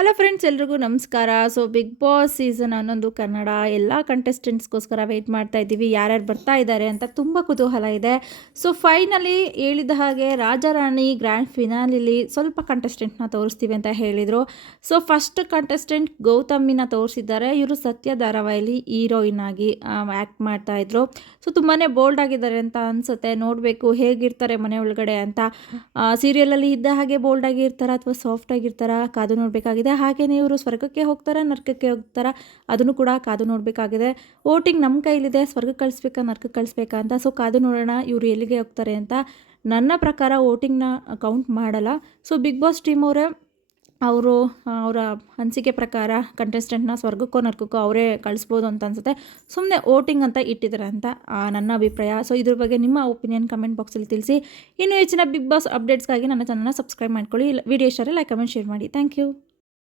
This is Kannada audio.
ಹಲೋ ಫ್ರೆಂಡ್ಸ್ ಎಲ್ರಿಗೂ ನಮಸ್ಕಾರ. ಸೊ ಬಿಗ್ ಬಾಸ್ ಸೀಸನ್ ಹನ್ನೊಂದು ಕನ್ನಡ ಎಲ್ಲ ಕಂಟೆಸ್ಟೆಂಟ್ಸ್ಗೋಸ್ಕರ ವೆಯ್ಟ್ ಮಾಡ್ತಾ ಇದ್ದೀವಿ. ಯಾರ್ಯಾರು ಬರ್ತಾ ಇದ್ದಾರೆ ಅಂತ ತುಂಬ ಕುತೂಹಲ ಇದೆ. ಸೊ ಫೈನಲಿ ಹೇಳಿದ ಹಾಗೆ ರಾಜಾರಾಣಿ ಗ್ರ್ಯಾಂಡ್ ಫಿನಾಲಿಲಿ ಸ್ವಲ್ಪ ಕಂಟೆಸ್ಟೆಂಟ್ನ ತೋರಿಸ್ತೀವಿ ಅಂತ ಹೇಳಿದರು. ಸೊ ಫಸ್ಟ್ ಕಂಟೆಸ್ಟೆಂಟ್ ಗೌತಮಿನ ತೋರಿಸಿದ್ದಾರೆ. ಇವರು ಸತ್ಯ ಧಾರಾವಾಹಿಲಿ ಹೀರೋಯಿನ್ ಆಗಿ ಆ್ಯಕ್ಟ್ ಮಾಡ್ತಾ ಇದ್ರು. ಸೊ ತುಂಬಾ ಬೋಲ್ಡ್ ಆಗಿದ್ದಾರೆ ಅಂತ ಅನಿಸುತ್ತೆ. ನೋಡಬೇಕು ಹೇಗಿರ್ತಾರೆ ಮನೆ ಒಳಗಡೆ ಅಂತ. ಸೀರಿಯಲಲ್ಲಿ ಇದ್ದ ಹಾಗೆ ಬೋಲ್ಡ್ ಆಗಿರ್ತಾರ ಅಥವಾ ಸಾಫ್ಟ್ ಆಗಿರ್ತಾರ? ಕಾದು ನೋಡಬೇಕಾಗಿದೆ. ಹಾಗೆಯೇ ಇವರು ಸ್ವರ್ಗಕ್ಕೆ ಹೋಗ್ತಾರಾ, ನರ್ಕಕ್ಕೆ ಹೋಗ್ತಾರಾ, ಅದನ್ನು ಕೂಡ ಕಾದು ನೋಡಬೇಕಾಗಿದೆ. ವೋಟಿಂಗ್ ನಮ್ಮ ಕೈಲಿದೆ, ಸ್ವರ್ಗ ಕಳಿಸ್ಬೇಕಾ, ನರ್ಕ ಕಳಿಸ್ಬೇಕಾ ಅಂತ. ಸೊ ಕಾದು ನೋಡೋಣ ಇವರು ಎಲ್ಲಿಗೆ ಹೋಗ್ತಾರೆ ಅಂತ. ನನ್ನ ಪ್ರಕಾರ ವೋಟಿಂಗ್ನ ಕೌಂಟ್ ಮಾಡಲ್ಲ. ಸೊ ಬಿಗ್ ಬಾಸ್ ಟೀಮ್ ಅವರೇ, ಅವರು ಅವರ ಅನಿಸಿಕೆ ಪ್ರಕಾರ ಕಂಟೆಸ್ಟೆಂಟ್ನ ಸ್ವರ್ಗಕ್ಕೋ, ನರ್ಕಕ್ಕೋ ಅವರೇ ಕಳಿಸ್ಬೋದು ಅಂತ ಅನ್ಸುತ್ತೆ. ಸುಮ್ಮನೆ ವೋಟಿಂಗ್ ಅಂತ ಇಟ್ಟಿದ್ದಾರೆ ಅಂತ ನನ್ನ ಅಭಿಪ್ರಾಯ. ಸೊ ಇದ್ರ ಬಗ್ಗೆ ನಿಮ್ಮ ಒಪಿನಿಯನ್ ಕಮೆಂಟ್ ಬಾಕ್ಸಲ್ಲಿ ತಿಳಿಸಿ. ಇನ್ನೂ ಹೆಚ್ಚಿನ ಬಿಗ್ ಬಾಸ್ ಅಪ್ಡೇಟ್ಸ್ಗಾಗಿ ನನ್ನ ಚಾನಲ್ನ ಸಬ್ಸ್ಕ್ರೈಬ್ ಮಾಡ್ಕೊಳ್ಳಿ. ವಿಡಿಯೋ ಇಷ್ಟ ಲೈಕ್ ಕಮೆಂಟ್ ಶೇರ್ ಮಾಡಿ. Thank you